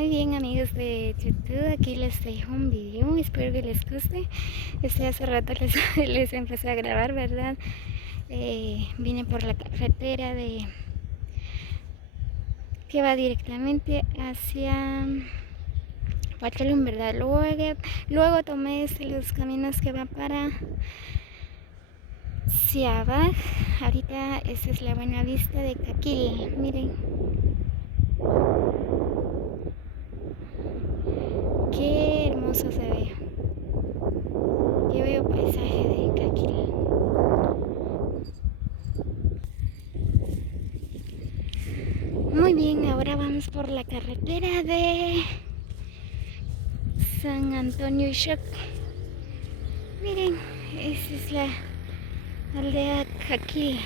Muy bien, amigos de YouTube, aquí les dejo un video, espero que les guste. Hace rato les empecé a grabar, ¿verdad? Vine por la carretera que va directamente hacia Pachalum, ¿verdad? Luego tomé los caminos que van para Siabaj. Ahorita esta es la buena vista de Caquil, miren. Qué hermoso se ve. Qué bello paisaje de Caquil. Muy bien, ahora vamos por la carretera de San Antonio Ixoc. Miren, esa es la aldea Caquil.